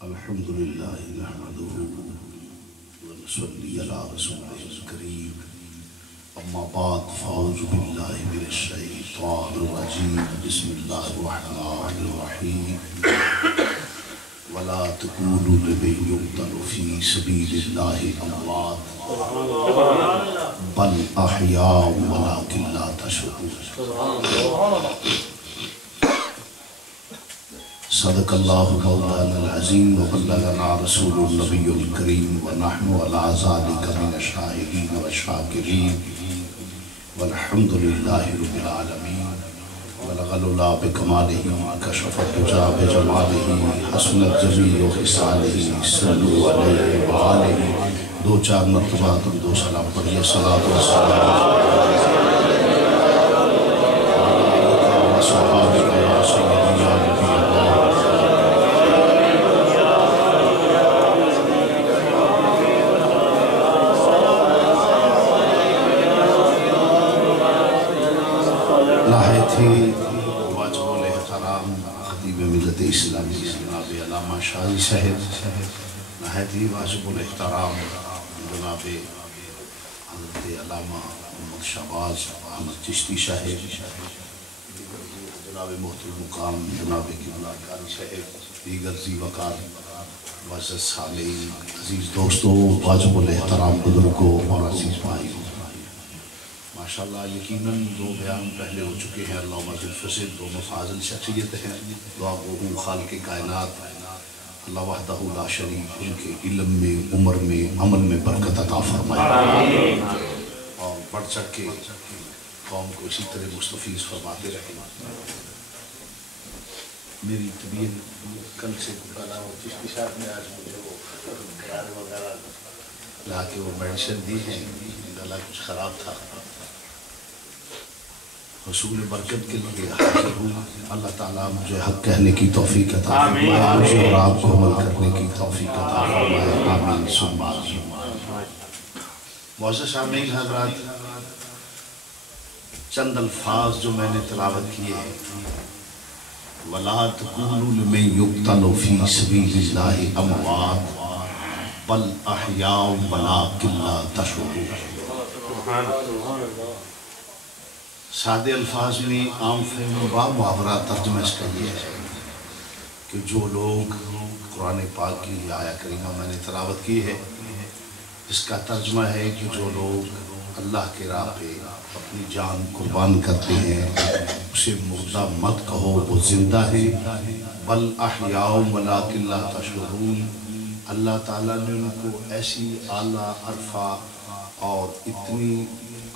الحمد للہ نحمده ونصلی علی رسولہ الکریم اما بعد فاعوذ باللہ من الشیطان الرجیم بسم اللہ الرحمن الرحیم ولا تقولوا لمن يقتل في سبيل الله اموات بل احیاء ولكن لا تشعرون صدق اللہ مولانا العظیم وبلغنا رسول النبی الکریم ونحن علی ذلک من الشاہدین والشاکرین والحمد للہ رب العالمین بلغ العلا بکمالہ کشف الدجا بجمالہ حسنت جمیع خصالہ صلو علیہ وآلہ دو چار مرتبہ تم دو سلام پڑھیے صلاۃ و سلام واجب الاحترام خطیب ملت اسلامی جناب علامہ شاہی صاحب نہایت ہی واجب الاحترام جناب حضرت علامہ محمد شہباز احمد چشتی صاحب جناب محترم مقام جناب قبلہ قاری صاحب دیگر ذی وقار معزز سامعین عزیز دوستو واجب الاحترام بزرگوں اور عزیز بھائیوں ماشاءاللہ یقیناً دو بیان پہلے ہو چکے ہیں علامہ ذوالفضل دو مفاضل شخصیت ہیں دعا گو ہوں خالق کائنات اللہ وحدہ لا شریک ان کے علم میں عمر میں عمل میں برکت عطا فرمائے اور بڑھ چڑھ کے قوم کو اسی طرح مستفیض فرماتے رہے میری طبیعت کل سے پہلا ہو جس کے ساتھ میں آج مجھے وہ قرار وغیرہ لا کے وہ میڈیسن دی ہیں گلا کچھ خراب تھا حصول برکت کے لیے حاضر ہوں اللہ تعالیٰ مجھے حق کہنے کی توفیق عطا فرمائے مجھے اور آپ کو عمل کرنے کی توفیق عطا فرمائے آمین ثم آمین معزز سامعین حضرات چند الفاظ جو میں نے تلاوت کیے ہیں وَلَا تَقُولُوا لِمَن يُقْتَلُ فِي سَبِيلِ اللَّهِ أَمْوَاتٌ بَلْ أَحْيَاءٌ وَلَكِنْ لَا تَشْعُرُونَ سادے الفاظ میں عام فہم و محاورہ ترجمہ اس کا یہ ہے کہ جو لوگ قرآن پاک کی آیہ کریمہ میں نے تلاوت کی ہے اس کا ترجمہ ہے کہ جو لوگ اللہ کے راہ پہ اپنی جان قربان کرتے ہیں اسے مردہ مت کہو وہ زندہ ہے بل احیاء ولکن لا تشعرون اللہ تعالیٰ نے ان کو ایسی اعلیٰ عرفہ اور اتنی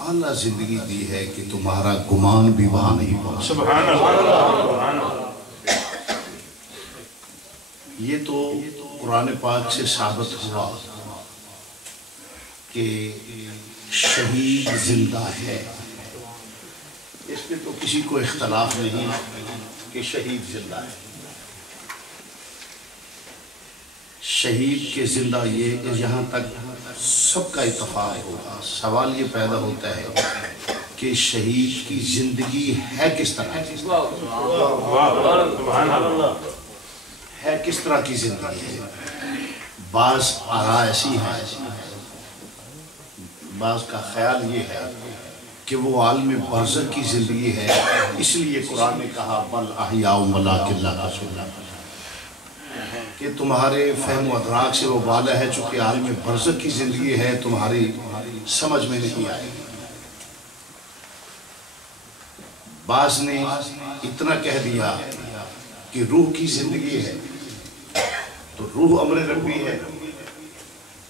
اعلیٰ زندگی دی ہے کہ تمہارا گمان بھی وہاں نہیں پہنچ سبحان اللہ یہ تو قرآن پاک سے ثابت ہوا کہ شہید زندہ ہے اس پہ تو کسی کو اختلاف نہیں کہ شہید زندہ ہے شہید کے زندہ یہ یہاں تک سب کا اتفاق ہوگا سوال یہ پیدا ہوتا ہے کہ شہید کی زندگی ہے کس طرح ہے کس طرح کی زندگی ہے بعض آراء ایسی ہیں بعض کا خیال یہ ہے کہ وہ عالم برزخ کی زندگی ہے اس لیے قرآن نے کہا بل احیاء ولکن لا تشعرون کہ تمہارے فہم و ادراک سے وہ بالا ہے چونکہ عالم برزخ کی زندگی ہے تمہاری سمجھ میں نہیں آئے بعض نے اتنا کہہ دیا کہ روح کی زندگی ہے تو روح امر ربی ہے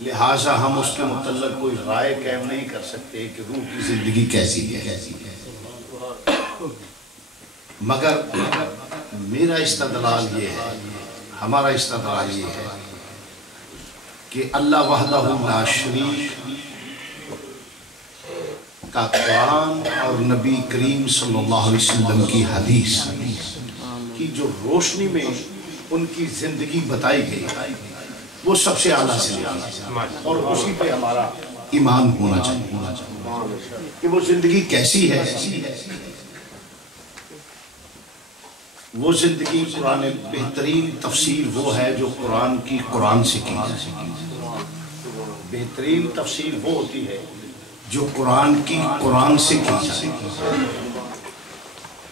لہٰذا ہم اس کے متعلق کوئی رائے قائم نہیں کر سکتے کہ روح کی زندگی کیسی ہے مگر میرا استدلال یہ ہے ہمارا استدلال یہ ہے کہ اللہ وحدہ لا شریک کا قرآن اور نبی کریم صلی اللہ علیہ وسلم کی حدیث کی جو روشنی میں ان کی زندگی بتائی گئی وہ سب سے اعلیٰ زندگی اور اسی پہ ہمارا ایمان ہونا چاہیے کہ وہ زندگی کیسی ہے وہ زندگی قرآن بہترین تفسیر وہ ہے جو قرآن کی قرآن سے کی جائے. بہترین تفسیر وہ ہوتی ہے جو قرآن کی قرآن سے کی جائے.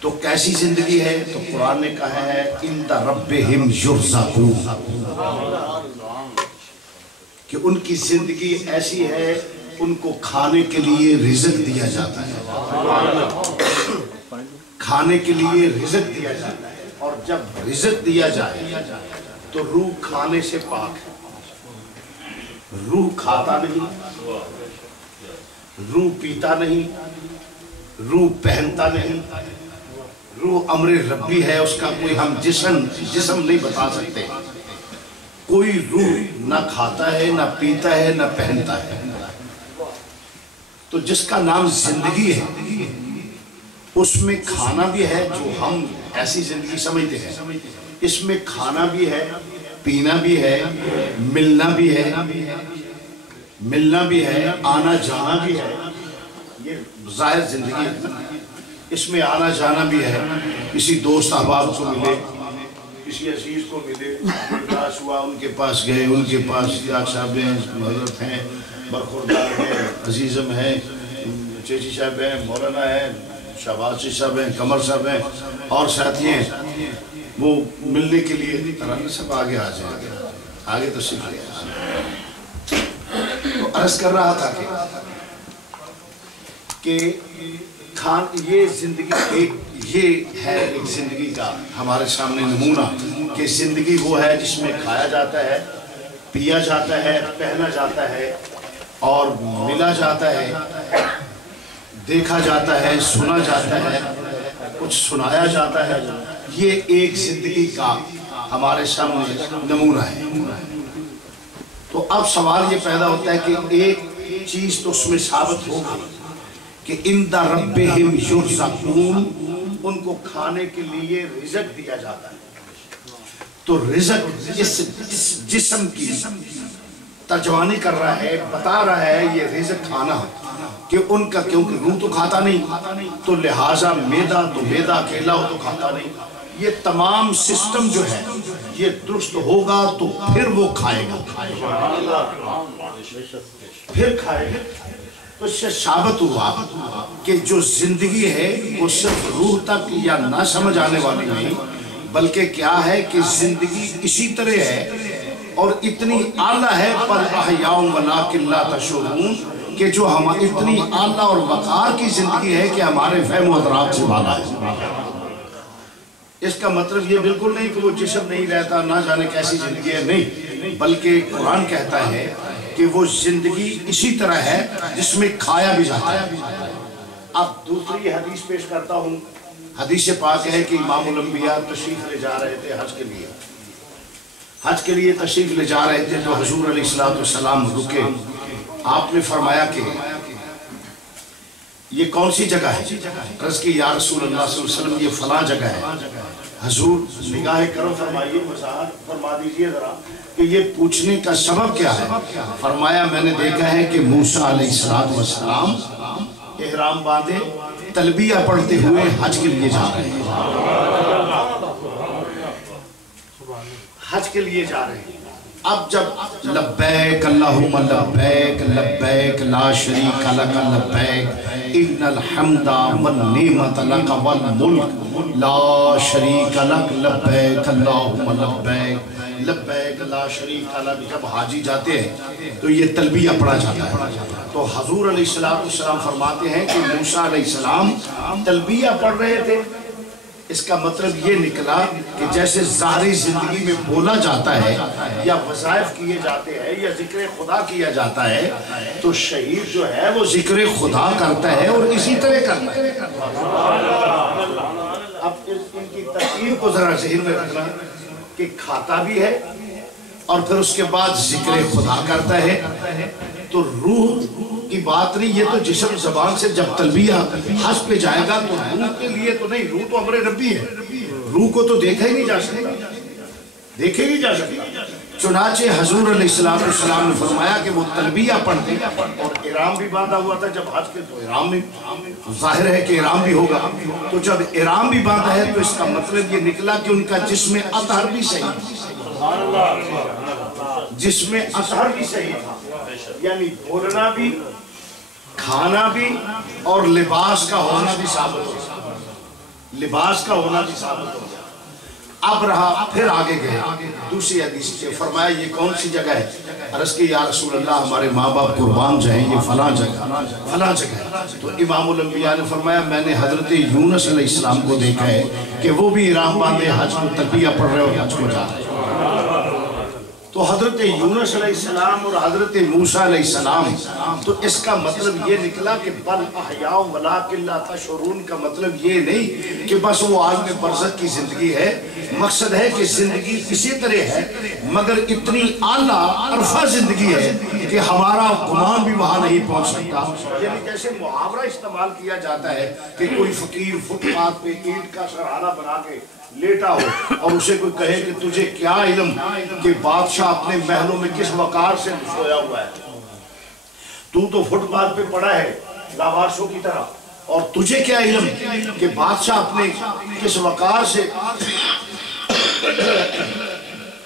تو کیسی زندگی ہے؟ تو قرآن نے کہا ہے عند ربہم یرزقون، کہ ان کی زندگی ایسی ہے ان کو کھانے کے لیے رزق دیا جاتا ہے. کھانے کے لیے رزق دیا جاتا ہے، اور جب رزق دیا جائے تو روح کھانے سے پاک ہے. روح کھاتا نہیں، روح پیتا نہیں، روح پہنتا نہیں. روح امر ربی ہے، اس کا کوئی ہم جسم نہیں بتا سکتے. کوئی روح نہ کھاتا ہے، نہ پیتا ہے، نہ پہنتا ہے. تو جس کا نام زندگی ہے اس میں کھانا بھی ہے جو ہم ایسی زندگی سمجھتے ہیں. اس میں کھانا بھی ہے، پینا بھی ہے، ملنا بھی ہے، آنا جانا بھی ہے. یہ ظاہر زندگی ہے. اس میں آنا جانا بھی ہے. کسی دوست احباب کو ملے، کسی عزیز کو ملے، اداس ہوا ان کے پاس گئے، ان کے پاس صاحب ہیں، حضرت ہیں، برخوردار ہیں، عزیزم ہیں، چیچی صاحب ہیں، مولانا ہیں، شہباز صاحب ہیں، قمر صاحب ہیں اور ساتھی ہیں. وہ ملنے کے لیے سب آگے آ جائیں، آگے تو سیکھ لیا. تو عرض کر رہا تھا کہ یہ زندگی یہ ہے ایک زندگی کا ہمارے سامنے نمونہ کہ زندگی وہ ہے جس میں کھایا جاتا ہے، پیا جاتا ہے، پہنا جاتا ہے اور ملا جاتا ہے، دیکھا جاتا ہے، سنا جاتا ہے، کچھ سنایا جاتا ہے. یہ ایک زندگی کا ہمارے سامنے نمونہ ہے. تو اب سوال یہ پیدا ہوتا ہے کہ ایک چیز تو اس میں ثابت ہو گئی کہ عند ربہم یرزقون، ان کو کھانے کے لیے رزق دیا جاتا ہے. تو رزق اس جسم کی ترجمانی کر رہا ہے، بتا رہا ہے یہ رزق کھانا کہ ان کا، کیونکہ روح تو کھاتا نہیں تو لہٰذا میدا تو میدا اکیلا ہو تو کھاتا نہیں. یہ تمام سسٹم جو ہے یہ درست ہوگا تو پھر وہ کھائے گا، پھر کھائے گا. تو اس سے ثابت ہوا کہ جو زندگی ہے وہ صرف روح تک یا نہ سمجھ آنے والی نہیں، بلکہ کیا ہے کہ زندگی اسی طرح ہے اور اتنی اعلیٰ ہے بل احیاء ولکن لا تشعرون، کہ جو ہم اتنی اعلیٰ اور وقار کی زندگی ہے کہ ہمارے فہم و ادراک سے بالا ہے. اس کا مطلب یہ بالکل نہیں کہ وہ جسم نہیں رہتا، نہ جانے کیسی زندگی ہے، نہیں، بلکہ قرآن کہتا ہے کہ وہ زندگی اسی طرح ہے جس میں کھایا بھی جاتا ہے. اب دوسری حدیث پیش کرتا ہوں. حدیث پاک ہے کہ امام الانبیاء تشریف لے جا رہے تھے حج کے لیے تشریف لے جا رہے تھے تو حضور علیہ السلام رکے. آپ نے فرمایا کہ یہ کون سی جگہ ہے؟ عرض کی یا رسول اللہ صلی اللہ علیہ وسلم یہ فلاں جگہ ہے. حضور نگاہ کرم فرمائیے، وضاحت فرما دیجئے ذرا کہ یہ پوچھنے کا سبب کیا ہے. فرمایا میں نے دیکھا ہے کہ موسیٰ علیہ السلام احرام باندھے تلبیہ پڑھتے ہوئے حج کے لیے جا رہے ہیں، حج کے لیے جا رہے ہیں. اب جب لبیک اللہم لبیک لبیک لا شریک لک لبیک ان الحمد والنعمت لک والملک لا شریک لک لبیک اللہم لبیک لبیک لا شریک لک، جب حاجی جاتے ہیں تو یہ تلبیہ پڑھا جاتا ہے. تو حضور علیہ السلام فرماتے ہیں کہ موسیٰ علیہ السلام تلبیہ پڑھ رہے تھے. اس کا مطلب یہ نکلا کہ جیسے ظاہری زندگی میں بولا جاتا ہے یا وظائف کیے جاتے ہیں یا ذکر خدا کیا جاتا ہے تو شہید جو ہے وہ ذکر خدا کرتا ہے اور اسی طرح کرتا ہے. اب ان کی ترکیب کو ذرا ذہن میں رکھنا کہ کھاتا بھی ہے اور پھر اس کے بعد ذکر خدا کرتا ہے. تو روح کی بات نہیں، یہ تو جسم زبان سے جب تلبیہ حج پہ جائے گا تو روح کے لیے تو نہیں، روح تو امر ربی ہے، روح کو تو دیکھا ہی نہیں جا سکتا، دیکھے نہیں جا سکتا. چنانچہ حضور علیہ السلام نے فرمایا کہ وہ تلبیہ پڑھتے اور احرام بھی باندھا ہوا تھا جب حج کے، تو احرام بھی ظاہر ہے کہ احرام بھی ہوگا، تو جب احرام بھی باندھا ہے تو اس کا مطلب یہ نکلا کہ ان کا جسم اطہر بھی صحیح، جسم اطہر بھی صحیح تھا، یعنی بولنا بھی، کھانا بھی اور لباس کا ہونا بھی ثابت ہو گیا، لباس کا ہونا بھی ثابت ہو گیا۔ اب رہا، پھر آگے گئے دوسری حدیث سے، فرمایا یہ کون سی جگہ ہے؟ عرض کی یا رسول اللہ ہمارے ماں باپ قربان جائیں، یہ فلاں جگہ ہے۔ تو امام الانبیاء نے فرمایا میں نے حضرت یونس علیہ السلام کو دیکھا ہے کہ وہ بھی احرام باندھے حج کو تلبیہ پڑھ رہے اور حج کو جا رہے ہیں۔ تو حضرت یونس علیہ السلام اور حضرت موسیٰ علیہ السلام، تو اس کا مطلب یہ نکلا کہ بل احیاء ولکن لا تشعرون کا مطلب یہ نہیں کہ بس وہ عالم برزخ کی زندگی ہے، مقصد ہے کہ زندگی اسی طرح ہے مگر اتنی اعلیٰ عرفہ زندگی ہے کہ ہمارا گمان بھی وہاں نہیں پہنچ سکتا۔ یعنی جیسے محاورہ استعمال کیا جاتا ہے کہ کوئی فقیر فٹ پاتھ پہ اینٹ کا سرحانہ بنا کے لیٹا ہو اور اسے کوئی کہے کہ تجھے کیا علم کہ بادشاہ اپنے محلوں میں کس وقار سے سویا ہوا ہے، تو فٹ پاتھ پہ پڑا ہے لاوارثوں کی طرح، اور تجھے کیا علم کہ بادشاہ اپنے کس وقار سے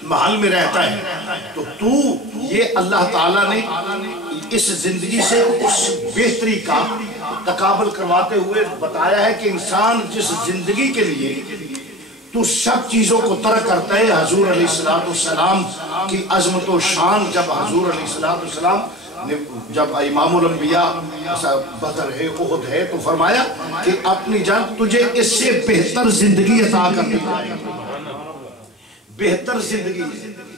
محل میں رہتا ہے۔ تو یہ اللہ تعالیٰ نے اس زندگی سے اس بہتری کا تقابل کرواتے ہوئے بتایا ہے کہ انسان جس زندگی کے لیے تو سب چیزوں کو ترک کرتا ہے۔ حضور علیہ السلام کی عظمت و شان جب حضور علیہ السلام نے جب امام الانبیاء بدر ہے احد ہے تو فرمایا کہ اپنی جان تجھے اس سے بہتر زندگی عطا کر دی جائے، بہتر زندگی۔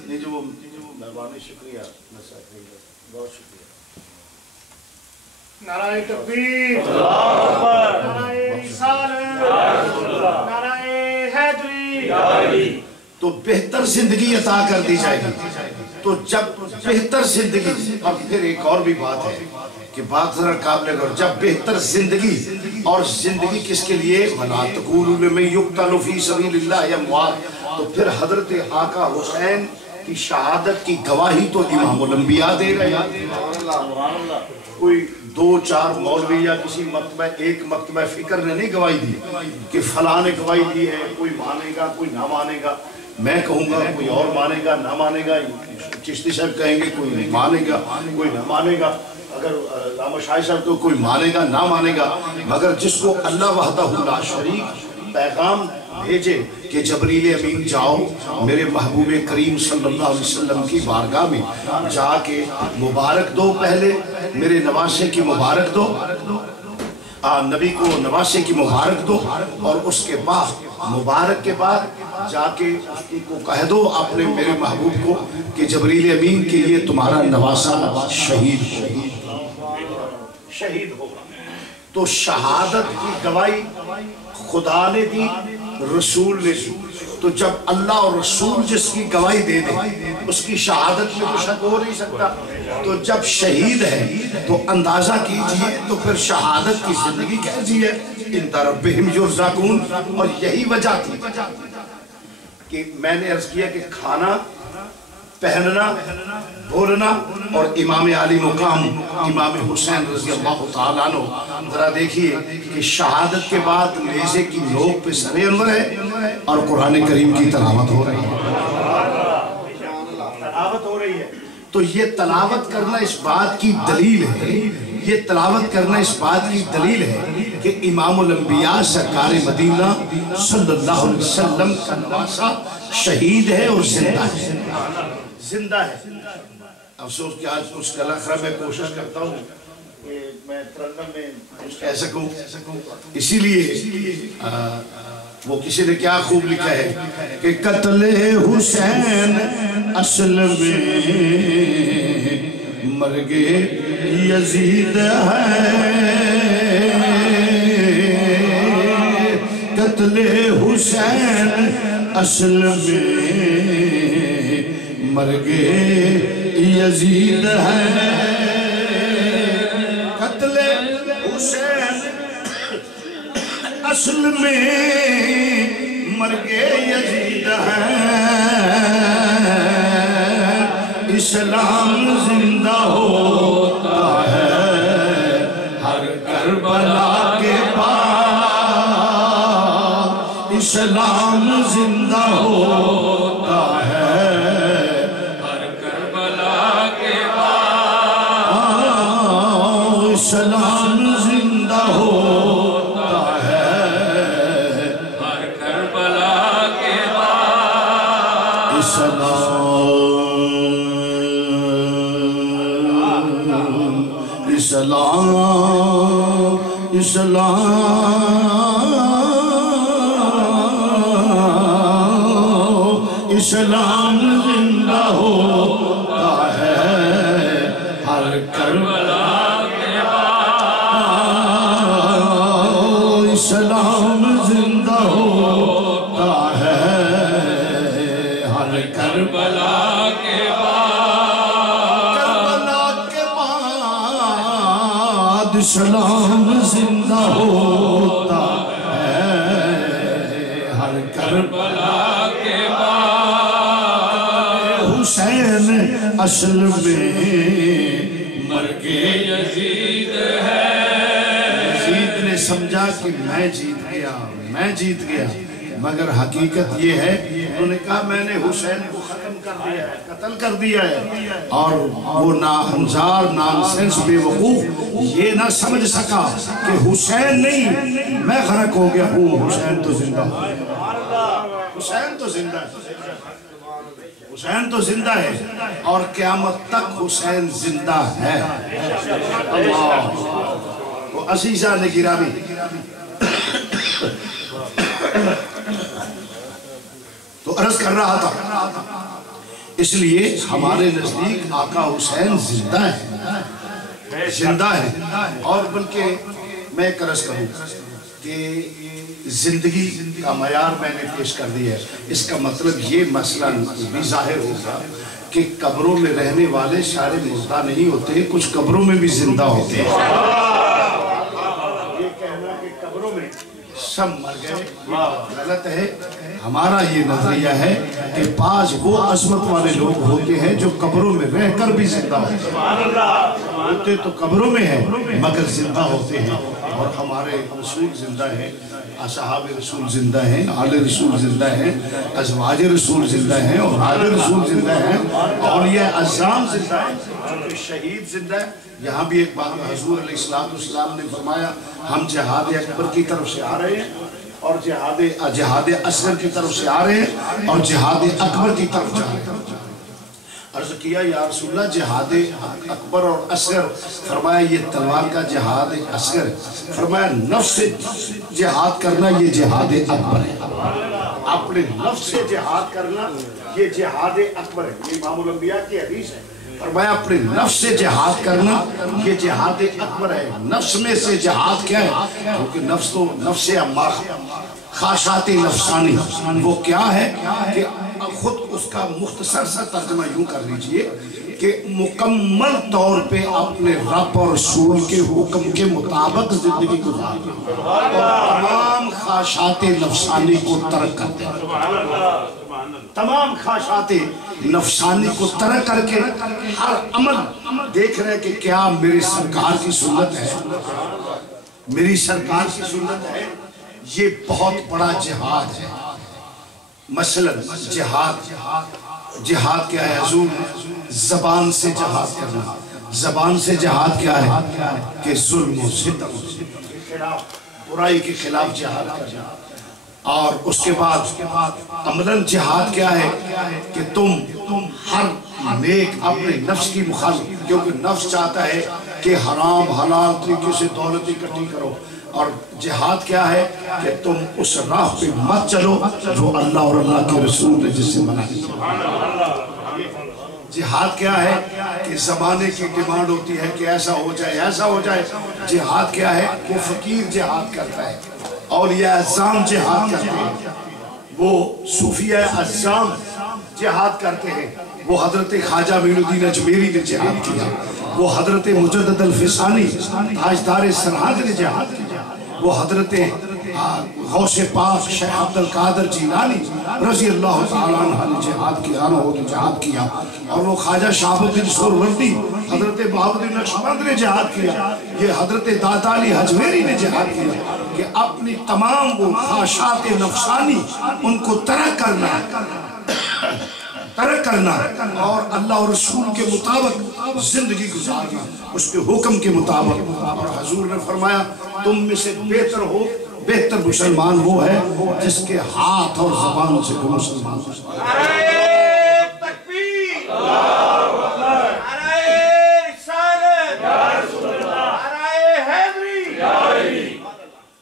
یہ جو مہربانی، شکریہ، بہت شکریہ۔ نعرہ تکبیر، نعرہ رسالت، نعرہ حیدری۔ تو بہتر زندگی عطا کر دی جائے گی۔ تو جب بہتر زندگی، اب پھر ایک اور بھی بات ہے کہ بات ذرا قابل غور، جب بہتر زندگی، اور زندگی کس کے لیے؟ وَلَا تَقُولُوا لِمَن يُقْتَلُ فِي سَبِيلِ اللَّهِ أَمْوَاتٌ۔ تو پھر حضرت آقا حسین کی شہادت کی گواہی تو امام الانبیاء دے رہے ہیں، کوئی دو چار مولوی یا کسی مکتبہ ایک مکتبہ فکر نے نہیں گواہی دی کہ فلاں نے گواہی دی ہے، کوئی مانے گا کوئی نہ مانے گا، میں کہوں گا کوئی اور مانے گا نہ مانے گا، چشتی صاحب کہیں گے کوئی مانے گا کوئی نہ مانے گا، اگر علامہ شاہ صاحب تو کوئی مانے گا نہ مانے گا، مگر جس کو اللہ وحدہ لا شریک پیغام بھیجے کہ جبریل امین جاؤ میرے محبوب کریم صلی اللہ علیہ وسلم کی بارگاہ میں جا کے مبارک دو، پہلے میرے نواسے کی مبارک دو، نبی کو نواسے کی مبارک دو، اور اس کے بعد مبارک کے بعد جا کے اس کو کہہ دو اپنے میرے محبوب کو کہ جبریل امین کے لیے تمہارا نواسہ شہید ہوگا۔ تو شہادت کی گواہی خدا نے دی، رسول نے دی، تو جب اللہ اور رسول جس کی گواہی دے دے اس کی شہادت میں تو شک ہو نہیں سکتا۔ تو جب شہید ہے تو اندازہ کیجئے تو پھر شہادت کی زندگی کیسی ہے، ان ربہم یرزقون۔ اور یہی وجہ تھی کہ میں نے عرض کیا کہ کھانا، پہننا، بولنا، اور امام علی مقام امام حسین رضی اللہ تعالیٰ عنہ، ذرا دیکھیے کہ شہادت کے بعد نیزے کی نوک پہ سر انور ہے اور قرآن کریم کی تلاوت ہو رہی ہے۔ تو یہ تلاوت کرنا اس بات کی دلیل ہے، یہ تلاوت کرنا اس بات کی دلیل ہے کہ امام الانبیاء سرکار مدینہ صلی اللہ علیہ وسلم کا نواسہ شہید ہے اور زندہ ہے۔ افسوس کہ آج کچھ کلاخرہ میں کوشش کرتا ہوں کہ میں ترنم میں کچھ کہہ سکوں، اسی لیے وہ کسی نے کیا خوب لکھا ہے کہ قتل حسین اصل میں مرگ یزید ہے، قتل حسین اصل میں مرگ یزید ہے، قتل حسین اصل میں مرگ یزید ہے، اسلام زندہ ہوتا ہے ہر کربلا کے بعد، اسلام زندہ ہوتا ہے ہر کربلا کے بعد، اسلام زندہ ہوتا ہے ہر کربلا کے بعد، اسلام زندہ ہوتا ہے ہر کربلا کے بعد، اسلام زندہ ہوتا ہے ہر کربلا کے بعد، کربلا کے بعد اسلام زندہ ہوتا ہے ہر کربلا کے بعد، حسین اصل میں مرگ یزید ہے، یزید نے سمجھا کہ میں جیت گیا، مگر حقیقت یہ ہے انہوں نے کہا میں نے حسین کو ختم کر دیا ہے، قتل کر دیا ہے، اور وہ ناہنجار نانسنس بے وقوف یہ نہ سمجھ سکا کہ حسین نہیں میں غرق ہو گیا ہوں، حسین تو زندہ ہے، حسین تو زندہ ہے، حسین تو زندہ ہے اور قیامت تک حسین زندہ ہے۔ اللہ وہ عزیزان گرامی، تو عرض کر رہا تھا اس لیے ہمارے نزدیک آقا حسین زندہ ہے، زندہ ہے، اور بلکہ میں ایک عرض کروں کہ زندگی کا معیار میں نے پیش کر دیا ہے، اس کا مطلب یہ مسئلہ بھی ظاہر ہوگا کہ قبروں میں رہنے والے سارے مردہ نہیں ہوتے، کچھ قبروں میں بھی زندہ ہوتے ہیں۔ یہ کہنا کہ قبروں میں سب مر گئے غلط ہے، ہمارا یہ نظریہ ہے کہ بعض وہ عظمت والے لوگ ہوتے ہیں جو قبروں میں رہ کر بھی زندہ ہوتے تو قبروں میں ہیں مگر زندہ ہوتے ہیں، اور ہمارے رسول زندہ ہیں، اصحاب رسول زندہ ہیں، آل رسول زندہ ہیں، ازواج رسول زندہ ہیں، اور آل رسول زندہ ہیں، اولیاء اعظام زندہ ہیں، شہید زندہ ہے۔ یہاں بھی ایک بات حضور علیہ السلام نے فرمایا ہم جہاد اکبر کی طرف سے آ رہے ہیں اور جہاد اصغر کی طرف سے آ رہے ہیں اور جہاد اکبر کی طرف جا رہے ہیں۔ عرض کیا یا رسول اللہ جہاد اکبر اور اصغر، فرمایا یہ تلوار کا جہاد اصغر ہے، فرمایا نفس سے جہاد کرنا یہ جہاد اکبر ہے، اپنے نفس سے جہاد کرنا یہ جہاد اکبر ہے، یہ امام الانبیاء کی حدیث ہے۔ فرمایا اپنے نفس سے جہاد کرنا یہ جہاد اکبر ہے۔ نفس میں سے جہاد کیا ہے؟ کیونکہ نفس تو نفس امارہ، خواہشات نفسانی، وہ کیا ہے کہ خود اس کا مختصر سا ترجمہ یوں کر لیجئے کہ مکمل طور پہ اپنے رب اور رسول کے حکم کے مطابق زندگی گزارنا اور تمام خواہشات نفسانی کو ترک کر دینا، تمام خواہشات نفسانی کو ترک کر کے ہر عمل دیکھ رہے کہ کیا میری سرکار کی سنت ہے، میری سرکار کی سنت ہے۔ یہ بہت بڑا جہاد ہے۔ مثلا جہاد کیا ہے حضور؟ زبان سے جہاد کرنا۔ زبان سے جہاد کیا ہے؟ کہ ظلم و ستم کے خلاف، برائی کے خلاف جہاد کرنا، اور اس کے بعد عملاً جہاد کیا ہے کہ تم ہر نیک اپنے نفس کی مخالف، کیونکہ نفس چاہتا ہے کہ حرام حلال طریقے سے دولت اکٹھی کرو، اور جہاد کیا ہے کہ تم اس راہ پہ مت چلو جو اللہ اور اللہ کے رسول نے جس سے منع کیا۔ جہاد کیا ہے کہ زمانے کی ڈیمانڈ ہوتی ہے کہ ایسا ہو جائے ایسا ہو جائے۔ جہاد کیا ہے؟ وہ فقیر جہاد کرتا ہے، اولیاء اعظام جہاد کرتے ہیں، وہ صوفیاء اعظام جہاد کرتے ہیں، وہ حضرت خواجہ معین الدین اجمیری نے جہاد کیا، وہ حضرت مجدد الفسانی تاجدار سرحد نے جہاد کیا، وہ حضرت غوث پاک شیخ عبد القادر جیلانی رضی اللہ تعالیٰ عنہ نے جہاد کیا جہاد کیا، اور وہ خواجہ شہاب الدین سہروردی حضرت بہاؤالدین نقشبند نے جہاد کیا، یہ حضرت داتا علی حجویری نے جہاد کیا کہ اپنی تمام وہ خواہشات نفسانی ان کو ترک کرنا اور اللہ اور رسول کے مطابق زندگی گزارنا، اس کے حکم کے مطابق۔ اور حضور نے فرمایا تم میں سے بہتر مسلمان وہ ہے جس کے ہاتھ اور زبان سے کوئی مسلمان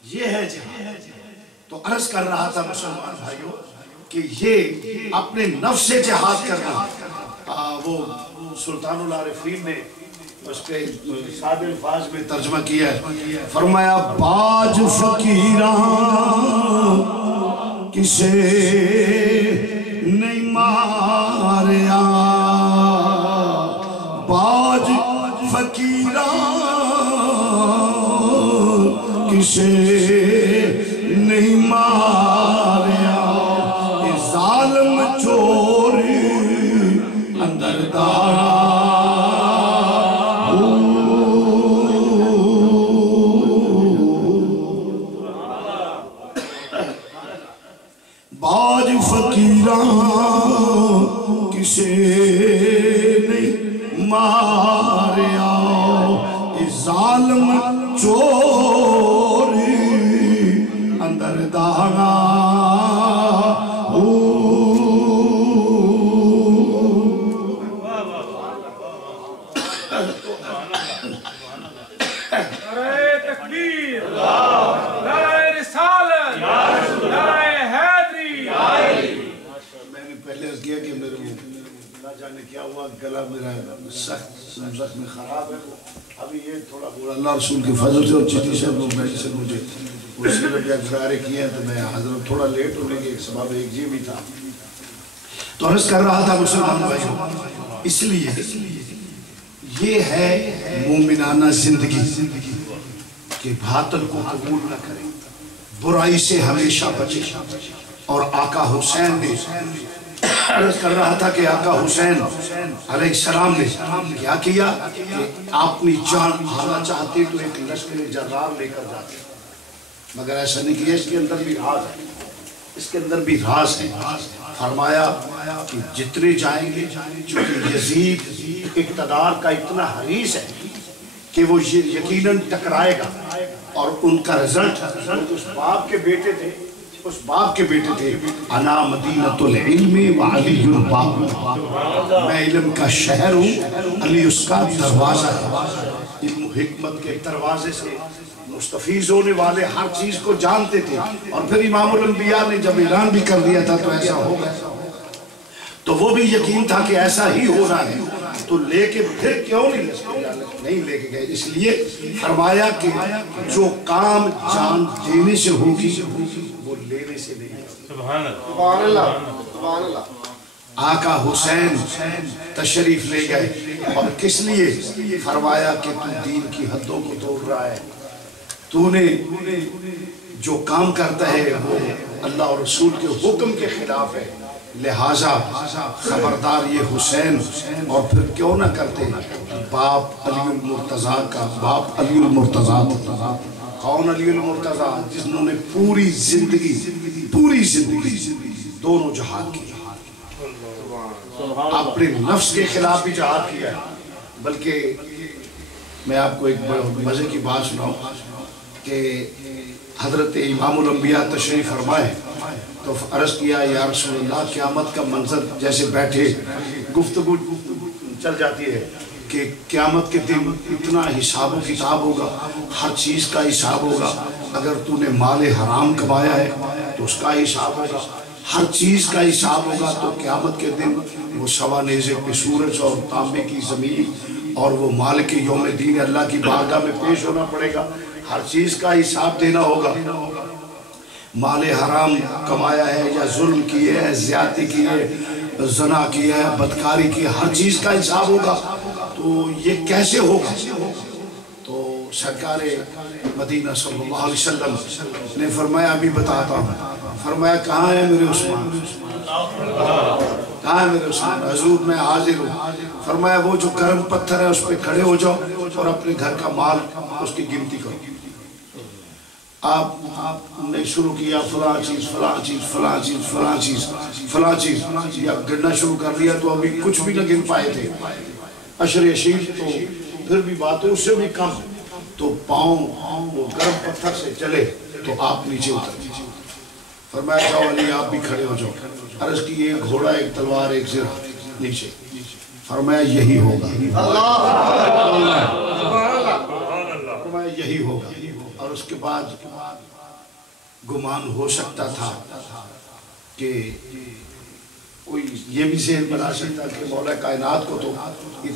یہ ہے جہاد۔ تو عرض کر رہا تھا مسلمان بھائیوں کہ یہ اپنے نفس سے جہاد کرنا، وہ سلطان العارفین نے اس کے سادہ الفاظ میں ترجمہ کیا ہے، فرمایا باج فقیراں کسے نہیں ماریا، باج فقیراں کسے نہیں ماریا، ظالم چوری اندر دارا، باج فقیراں کسے نہیں ماریا، ظالم چوری اندر دارا، کیا ہوا گلا میرا سخت زخم خراب ہے، ابھی یہ تھوڑا بولا اللہ رسول کے فضل سے اور چٹی سے لوگ بیٹھے سے مجھے اسی لئے گزارے کیے ہیں، تو میں حضرت تھوڑا لیٹ ہونے کے ایک سبب ایک جی بھی تھا، تو عرض کر رہا تھا مسلمان بھائیوں، اس لیے یہ ہے مومنانہ زندگی کہ باطل کو قبول نہ کریں، برائی سے ہمیشہ بچے۔ اور آقا حسین نے عرض کر رہا تھا کہ آقا حسین علیہ السلام نے کیا کیا کہ اپنی جان بھانا چاہتے تو ایک لشکر جرار لے کر جاتے، مگر ایسا نہیں کیا، اس کے اندر بھی راز ہے، اس کے اندر بھی راز ہے۔ فرمایا کہ جتنے جائیں گے، چونکہ یزید اقتدار کا اتنا حریص ہے کہ وہ یقیناً ٹکرائے گا، اور ان کا رزلٹ اس باپ کے بیٹے تھے، اس باپ کے بیٹے تھے، انا مدینۃ العلم وعلی الباب، میں علم کا شہر ہوں، علی اس کا دروازہ ہے۔ علم و حکمت کے دروازے سے مستفیض ہونے والے ہر چیز کو جانتے تھے، اور پھر امام الانبیاء نے جب اعلان بھی کر دیا تھا تو ایسا ہوگا، تو وہ بھی یقین تھا کہ ایسا ہی ہو رہا ہے، تو لے کے پھر کیوں نہیں لے کے گئے؟ اس لیے فرمایا کہ جو کام جان دینے سے ہوگی وہ لینے سے نہیں ہوگی۔ سبحان اللہ، سبحان اللہ۔ آقا حسین تشریف لے گئے، اور کس لیے؟ فرمایا کہ تو دین کی حدوں کو توڑ رہا ہے، تو نے جو کام کرتا ہے وہ اللہ اور رسول کے حکم کے خلاف ہے، لہٰذا خبردار یہ حسین، اور پھر کیوں نہ کرتے باپ علی المرتضیٰ کا، باپ علی المرتضیٰ، کون علی المرتضیٰ؟ جنہوں نے پوری زندگی دونوں جہاد کیا، اپنے نفس کے خلاف بھی جہاد کیا ہے، بلکہ میں آپ کو ایک مزے کی بات سناؤں کہ حضرت امام الانبیاء تشریف فرمائے تو عرض کیا یا رسول اللہ قیامت کا منظر جیسے بیٹھے گفتگو چل جاتی ہے کہ قیامت کے دن اتنا حساب و کتاب ہوگا، ہر چیز کا حساب ہوگا، اگر تو نے مال حرام کمایا ہے تو اس کا حساب ہوگا، ہر چیز کا حساب ہوگا، تو قیامت کے دن وہ سوا نیزے پہ سورج اور تانبے کی زمین اور وہ مالک یوم دین اللہ کی بارگاہ میں پیش ہونا پڑے گا، ہر چیز کا حساب دینا ہوگا۔ مال حرام کمایا ہے یا ظلم کیے ہے، زیادتی کی ہے، زنا کیا ہے، بدکاری کی ہے، ہر چیز کا حساب ہوگا، تو یہ کیسے ہوگا؟ تو سرکار مدینہ صلی اللہ علیہ وسلم نے فرمایا ابھی بتاتا ہوں. فرمایا کہاں ہے میرے عثمان؟ کہاں ہے میرے عثمان؟ حضور میں حاضر ہوں. فرمایا وہ جو گرم پتھر ہے اس پہ کھڑے ہو جاؤ اور اپنے گھر کا مال اس کی گنتی کرو. آپ نے شروع کیا فلاں چیز فلاں چیز فلاں چیز فلاں چیز فلاں چیز، یا گننا شروع کر دیا تو ابھی کچھ بھی نہ گن پائے تھے. عشر عشیر تو پھر بھی بات ہے اس سے بھی کم. تو پاؤں وہ گرم پتھر سے چلے تو آپ نیچے اتر دیجیے. فرمایا جاؤ علی آپ بھی کھڑے ہو جاؤ. عرض کی ایک گھوڑا ایک تلوار ایک زرہ نیچے. فرمایا یہی ہوگا. فرمایا یہی ہوگا. اور اس کے بعد گمان ہو سکتا تھا کہ کوئی یہ بھی ذہن بنا سکتا کہ مولا کائنات کو تو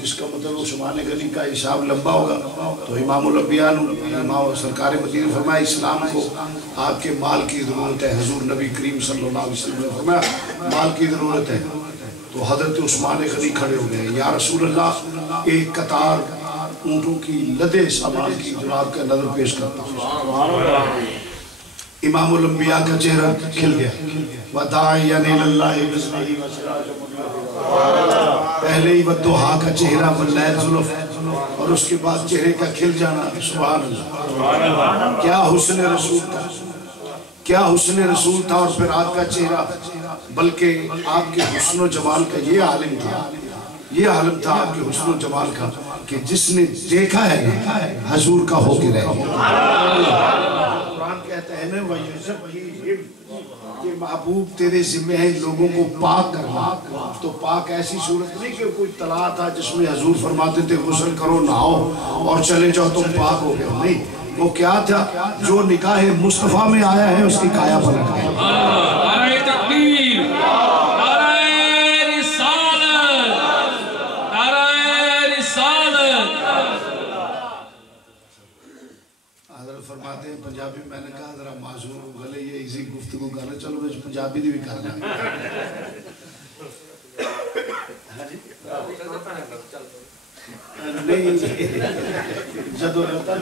اس کا مطلب عثمان غنی کا حساب لمبا ہوگا. تو امام الانبیاء امام سرکار مدینہ فرمایا اسلام کو آپ کے مال کی ضرورت ہے. حضور نبی کریم صلی اللہ علیہ وسلم نے فرمایا مال کی ضرورت ہے. تو حضرت عثمان غنی کھڑے ہو گئے. یا رسول اللہ ایک قطار اونٹوں کی لدے سامان کی جناب کا نظر پیش کرتا ہوں. امام الانبیاء کا چہرہ کھل گیا. وَدَاعِيًا إِلَى اللَّهِ بِإِذْنِهِ وَسِرَاجًا مُنِيرًا. پہلے ہی والضحیٰ کا چہرہ واللیل زلف، اور اس کے بعد چہرے کا کھل جانا. سبحان اللہ. کیا حسن رسول تھا، کیا حسن رسول تھا. اور پھر آپ کا چہرہ، بلکہ آپ کے حسن و جمال کا یہ عالم تھا، یہ عالم تھا آپ کے حسن و جمال کا کہ جس نے دیکھا ہے حضور کا ہو کے رہے. قرآن کہتا ہے نا وَيُزَكِّيهِمْ کہ محبوب تیرے ذمہ ہے لوگوں کو پاک کرنا. تو پاک ایسی صورت نہیں کہ کوئی طلاع تھا جس میں حضور فرماتے تھے غسل کرو نہاؤ اور چلے جاؤ تم پاک ہو گئے. نہیں، وہ کیا تھا؟ جو نکاح مصطفیٰ میں آیا ہے اس کی کایا پلٹ گئی. نعرہ تکبیر، نعرہ رسالت، نعرہ رسالت. حضرت فرماتے ہیں پنجابی میں نے کہا ذرا معذور ہو گلے یہ اسی گفتگو کرنا. چلو میں پنجابی دی بھی کرنا. نہیں جدو رہتا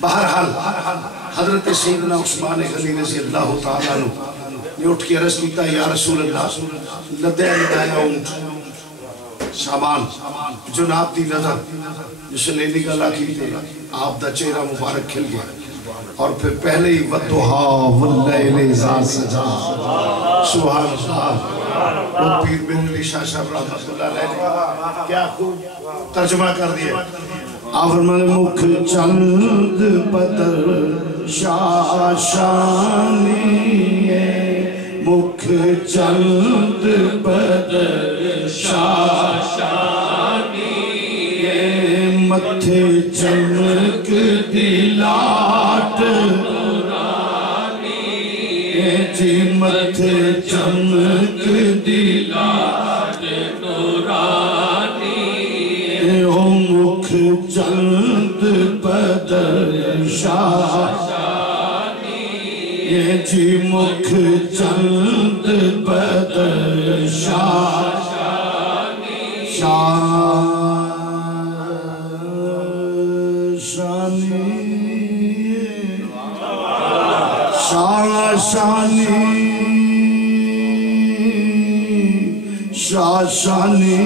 بہرحال حضرت سیدنا عثمان غنی رضی اللہ تعالیٰ عنہ نے اٹھ کے عرض کیتا یا رسول اللہ لدے لدایا اونٹ سامان جناب دی نظر جسے لینے کا لا کی تھے. آپ دا چہرہ مبارک کھل گیا. اور پھر پہلے ہی وَالضُّحَىٰ وَاللَّيْلِ إِذَا سَجَىٰ. سبحان اللہ. وہ پیر بن علی شاہ صاحب رحمت اللہ علیہ نے کیا خوب ترجمہ کر دیا. آپ فرمانے مکھ چند بدر شاشانی ہے، مکھ چند بدر شاشانی ہے، متھے چمک دلاٹ نورانی ہے جی، متھے چمک دلاٹ نورانی ہے، مکھ چند بدر شاشانی ہے جی، مکھ چند بدر شاشانی شاشانی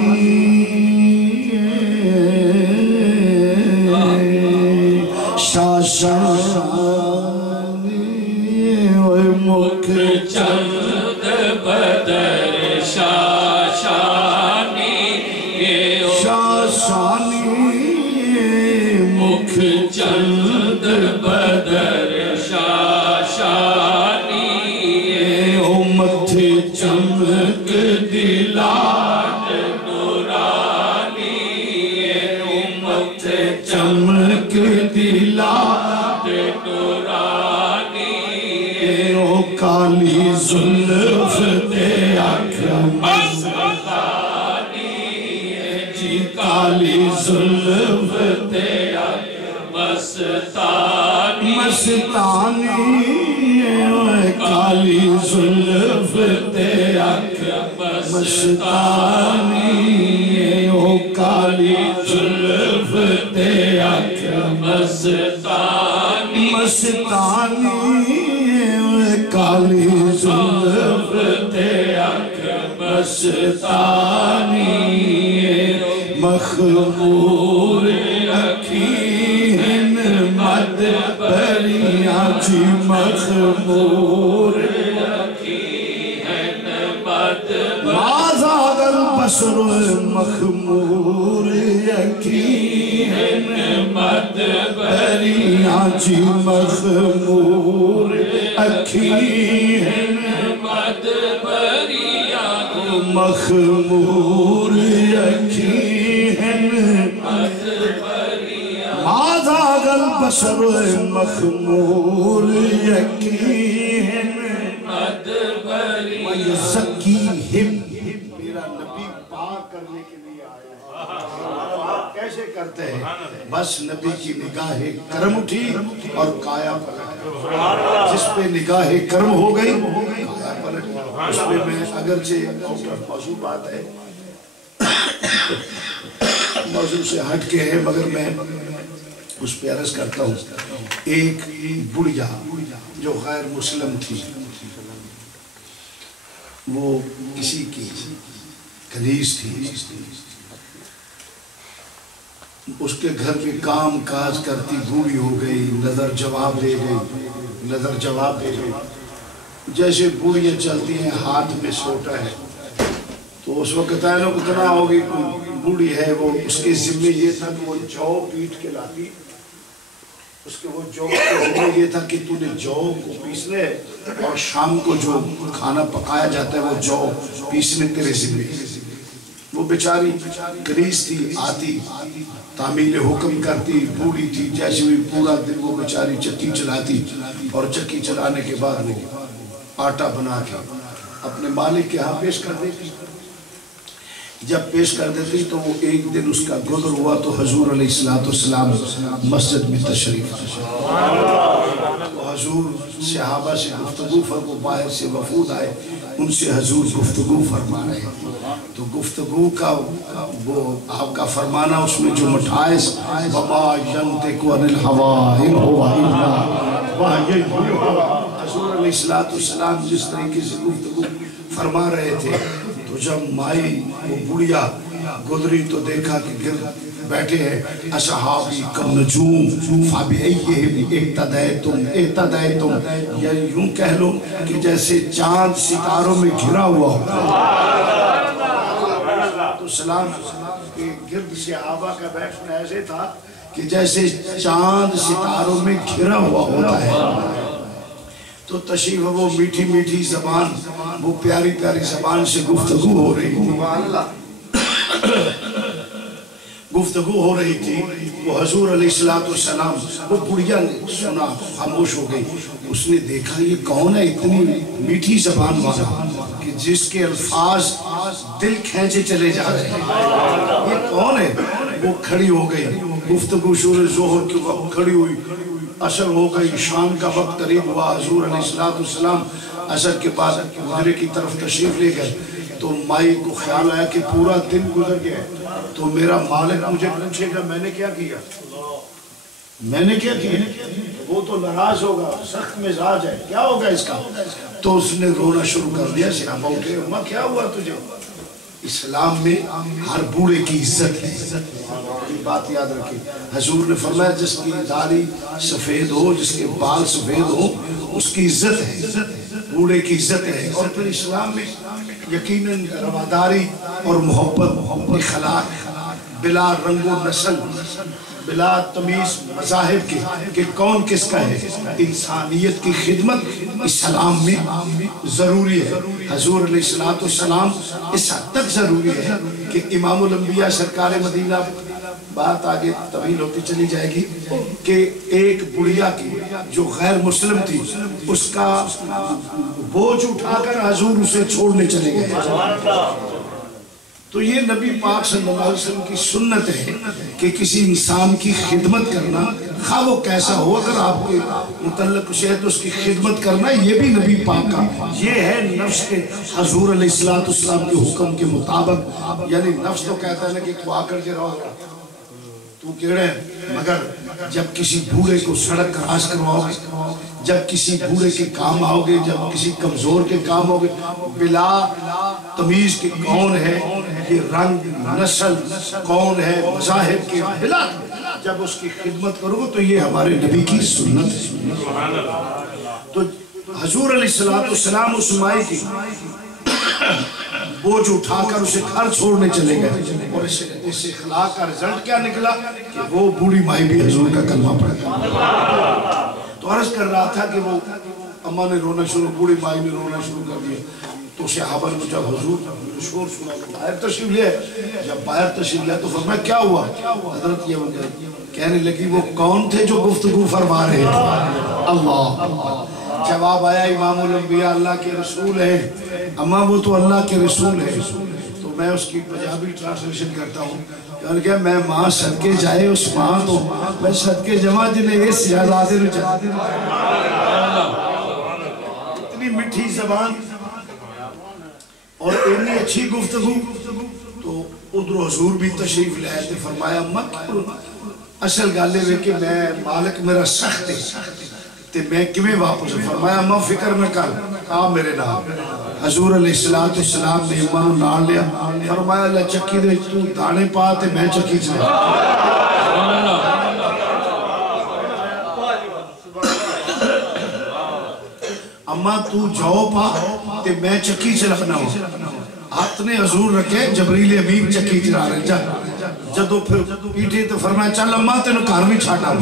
مکھ چند بدر شاشانی شاشانی مکھ چند بدر شاشانی متھے چمک دلاٹ نورانی متھے چمک دلاٹ نورانی کالی زلف تے آنکھ مستانی جی، کالی زلف تے آنکھ مستانی مستانی کالی زلف تے آنکھ مستانی مستانی مستانی کالی زلف تے اکھ مستانی مخمور اکھین مد بریاں جی مخمور مازاد البصر مخمور اکھین مد بریاں جی مخمور اکھین مد بریاں مخمور اکھین مد بریاں مازاد البصر مخمور اکھین مد بریاں وَيُزَكِّيهِمْ میرا نبی پاک کرنے کے لیے آیا ہے۔ پاک کیسے کرتے ہیں؟ بس نبی کی نگاہ کرم اٹھی اور کایا پلٹ، جس پہ نگاہ کرم ہو گئی کایا پلٹ۔ اس پہ میں اگرچہ موضوع بات ہے، موضوع سے ہٹ کے ہے، مگر میں اس پہ عرض کرتا ہوں۔ ایک بڑھیا جو غیر مسلم تھی، وہ کسی کی کنیز تھی، اس کے گھر میں کام کاج کرتی بوڑھی ہو گئی، نظر جواب دے گئی، نظر جواب دے گئی۔ جیسے بوڑھیاں چلتی ہیں ہاتھ میں سوٹا ہے، تو اس وقت تعینوں کتنا ہوگی، بوڑھی ہے وہ، اس کے ذمہ یہ تھا کہ وہ جو پیٹ کے لاتی، اس کے وہ جو یہ تھا کہ تو نے جو کو پیسنے اور شام کو جو کھانا پکایا جاتا ہے وہ جو پیسنے تیرے ذمہ۔ وہ بیچاری کنیز تھی، آتی تعمیل حکم کرتی، بوڑھی تھی، جیسے بھی پورا دن وہ بیچاری چکی چلاتی، اور چکی چلانے کے بعد وہ آٹا بنا کے اپنے مالک کے ہاں پیش کر دیتی۔ جب پیش کر دیتی تو وہ ایک دن اس کا گزر ہوا تو حضور علیہ السلام مسجد میں تشریف حضور صحابہ سے گفتگو فرمو، باہر سے وفود آئے، ان سے حضور گفتگو فرما رہے ہیں۔ تو گفتگو کا وہ آپ کا فرمانا، اس میں جو مٹھائس وَمَا يَنْتِقُ عَنِ الْهَوَىٰ إِنْ هُوَ إِلَّا وَحْيٌ يُوحَىٰ۔ حضور علیہ السلام جس طریقے سے گفتگو فرما رہے تھے، تو جب مائی وہ بڑھیا گزری تو دیکھا کہ گرد بیٹھے ہیں اصحابی کم نجوم فَبِأَيِّهِمْ اِقْتَدَيْتُمْ، یا یوں کہہ لو کہ جیسے چاند ستاروں میں گھرا ہوا ہوتا ہے۔ تو سلام کے گرد صحابہ کا بیٹھنا ایسے تھا کہ جیسے چاند ستاروں میں گھرا ہوا ہوتا ہے۔ تو تشریف وہ میٹھی میٹھی زبان، وہ پیاری پیاری زبان سے گفتگو ہو رہی تھی، گفتگو ہو رہی تھی۔ وہ حضور علیہ السلام، وہ بڑھیا نے سنا، خاموش ہو گئی۔ اس نے دیکھا یہ کون ہے اتنی میٹھی زبان والا کہ جس کے الفاظ دل کھینچے چلے جا رہے ہیں، یہ کون ہے؟ وہ کھڑی ہو گئی، گفتگو شور ظہر کے وقت کھڑی ہوئی، عصر ہو گئی، شام کا وقت قریب ہوا، حضور علیہ السلام عصر کے بعد حجرے کی طرف تشریف لے گئے۔ تو مائی کو خیال آیا کہ پورا دن گزر گیا ہے، تو میرا مالک مجھے پوچھے گا میں نے کیا کیا، میں نے کیا کیا، وہ تو ناراض ہوگا، سخت مزاج ہے، کیا ہوگا اس کا؟ تو اس نے رونا شروع کر دیا۔ صحابہ اٹھے، اماں کیا ہوا تجھے؟ اسلام میں ہر بوڑھے کی عزت ہے، یہ بات یاد رکھیں۔ حضور نے فرمایا جس کی داڑھی سفید ہو، جس کے بال سفید ہو، اس کی عزت ہے، بوڑھے کی عزت ہے۔ اور پھر اسلام میں یقیناً رواداری اور محبت اخلاق بلا رنگ و نسل، بلا تمیز مذاہب کے کہ کون کس کا ہے، انسانیت کی خدمت اسلام میں ضروری ہے۔ حضور علیہ السلام اس حد تک ضروری ہے کہ امام الانبیاء سرکار مدینہ، بات آگے طویل ہوتی چلی جائے گی، کہ ایک بڑھیا کی جو غیر مسلم تھی، اس کا بوجھ اٹھا کر حضور اسے چھوڑنے چلے گئے۔ تو یہ نبی پاک صلی اللہ علیہ وسلم کی سنت ہے کہ کسی انسان کی خدمت کرنا، خواہ وہ کیسا ہو، اگر آپ کے متعلق کچھ ہے تو اس کی خدمت کرنا، یہ بھی نبی پاک کا، یہ ہے نفس کے حضور علیہ السلام کے حکم کے مطابق۔ یعنی نفس تو کہتا ہے نا کہ تو آ کر کے رہو، تو کہڑے مگر جب کسی بوڑھے کو سڑک کراس کرواؤ گے، جب کسی بوڑھے کے کام آؤ گے، جب کسی کمزور کے کام ہوگے، بلا تمیز کے کون ہے، یہ رنگ نسل کون ہے، مذاہب کے بلا، جب اس کی خدمت کرو گے تو یہ ہمارے نبی کی سنت ہے۔ تو حضور علیہ السلام اس مائی کی بوجھ اٹھا کر اسے گھر چھوڑنے چلے گئے، اور اس اخلاق کا رزلٹ کیا نکلا کہ وہ بوڑھی مائی بھی حضور کا کلمہ پڑھ گئی۔ تو عرض کر رہا تھا کہ وہ اماں نے رونا شروع، بوڑھی مائی نے رونا شروع کر دیا، تو صحابہ نے جب حضور شور سنا باہر تشریف لے، جب باہر تشریف لیا تو فرمایا کیا ہوا؟ حضرت یہ کہنے لگی وہ کون تھے جو گفتگو فرما رہے تھے؟ اللہ۔ جواب آیا امام الانبیاء اللہ کے رسول ہیں، اماں وہ تو اللہ کے رسول ہیں۔ تو میں اس کی پنجابی ٹرانسلیشن کرتا ہوں، کہ میں ماں صدقے جائے اس ماں تو میں صدقے جمع جنہیں اس شہزادے نے چاہتے ہیں۔ اتنی مٹھی زبان اور اتنی اچھی گفتگو، تو ادھر حضور بھی تشریف لے آئے تھے، فرمایا مت اصل گالے میں کہ میں مالک میرا سخت ہے تے میں کمیں واپس، فرمایا ماں فکر میں کر آ میرے نام۔ حضور علیہ السلام نے اماں نو نال لیا، فرمایا اللہ چکی دے تو دانے پا تے میں چکی چلا۔ اماں تو جاؤ پا تے میں چکی چلانا ہوں۔ ہاتھ نے حضور رکھے، جبریل امین چکی چلا رہے جا، جدو پھر پیٹھے تو فرمایا چل اماں تینوں گھر بھی چھاڑا۔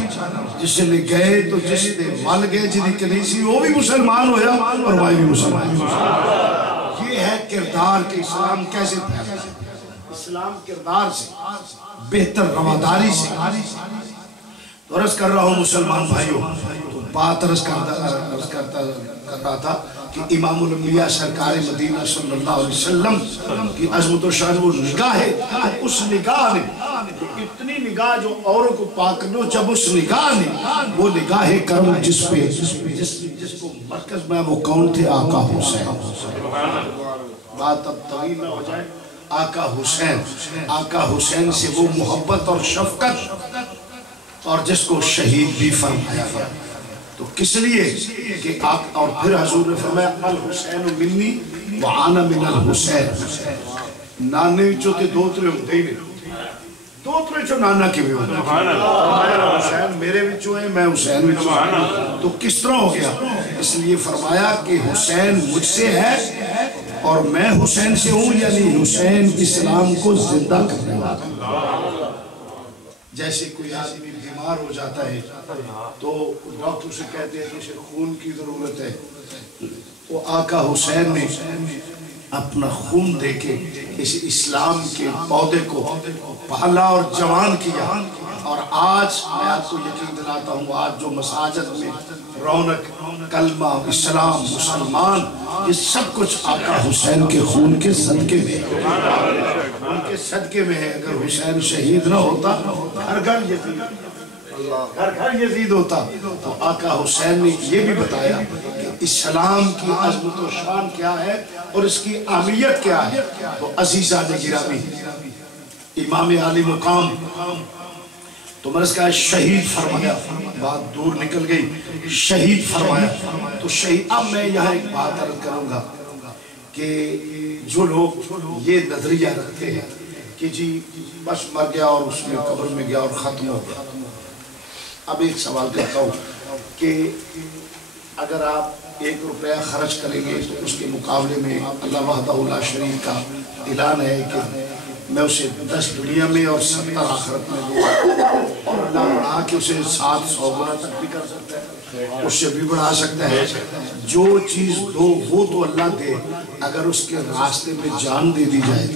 جس نے گئے تو جس نے مل گئے جنہی کنیسی وہ بھی مسلمان ہویا اور وہ بھی مسلمان ہویا۔ یہ ہے کردار کہ اسلام کیسے پھیلا، اسلام کردار سے، بہتر رواداری سے۔ تو عرض کر رہا ہوں مسلمان بھائیوں، تو بات عرض کرتا رہا تھا کہ امام الانبیاء سرکار مدینہ صلی اللہ علیہ وسلم کی عظمت و شان وہ نگاہ ہے، اس نگاہ نے اتنی نگاہ جو اوروں کو پاک کرنو، جب اس نگاہ نے وہ نگاہ کرم جس پہ جس کو مرکز میں وہ کون تھے؟ آقا حسین۔ بات اب طویل نہ ہو جائے، آقا حسین، آقا حسین سے وہ محبت اور شفقت اور جس کو شہید بھی فرمایا گیا، تو کس لیے کہ اور پھر حضور نے فرمایا الحسین منی وعانا من الحسین، نانے وچوں تے دو ترے ہوتے ہی نہیں، دو ترے چو نانا کی بھی ہوتا ہے، حسین میرے وچوں ہے میں حسین وچوں ہے، تو کس طرح ہو گیا؟ اس لیے فرمایا کہ حسین مجھ سے ہے اور میں حسین سے ہوں، یعنی حسین اسلام کو زندہ کرنے والا۔ جیسے کوئی آدمی بیمار ہو جاتا ہے تو ڈاکٹر سے کہتے ہیں کہ اسے خون کی ضرورت ہے، وہ آقا حسین نے اپنا خون دے کے اس اسلام کے پودے کو پھالا اور جوان کیا، اور آج میں آپ کو یقین دلاتا ہوں، آج جو مساجد میں رونق، کلمہ، اسلام، مسلمان، یہ سب کچھ آقا حسین کے خون کے صدقے میں ہے، ان کے صدقے میں ہے۔ اگر حسین شہید نہ ہوتا گھر گھر یزید ہوتا، تو آقا حسین نے یہ بھی بتایا کہ اسلام کی عظمت و شان کیا ہے اور اس کی اہمیت کیا ہے۔ تو عزیزان گرامی، امام عالی مقام تو میں نے کہا شہید فرمایا، بات دور نکل گئی، شہید فرمایا، تو شہید۔ اب میں یہاں ایک بات عرض کروں گا کہ جو لوگ یہ نظریہ رکھتے ہیں کہ جی بس مر گیا اور اس میں قبر میں گیا اور ختم ہو گیا، اب ایک سوال کرتا ہوں کہ اگر آپ 1 روپیہ خرچ کریں گے تو اس کے مقابلے میں اللہ وحدہ لا شریک کا اعلان ہے کہ میں اسے 10 دنیا میں اور 70 آخرت میں دوں، اور اللہ بڑھا کے اسے 700 گنا تک بھی کر سکتا ہے، اس سے بھی بڑھا سکتا ہے۔ جو چیز دو وہ تو اللہ دے، اگر اس کے راستے میں جان دے دی جائے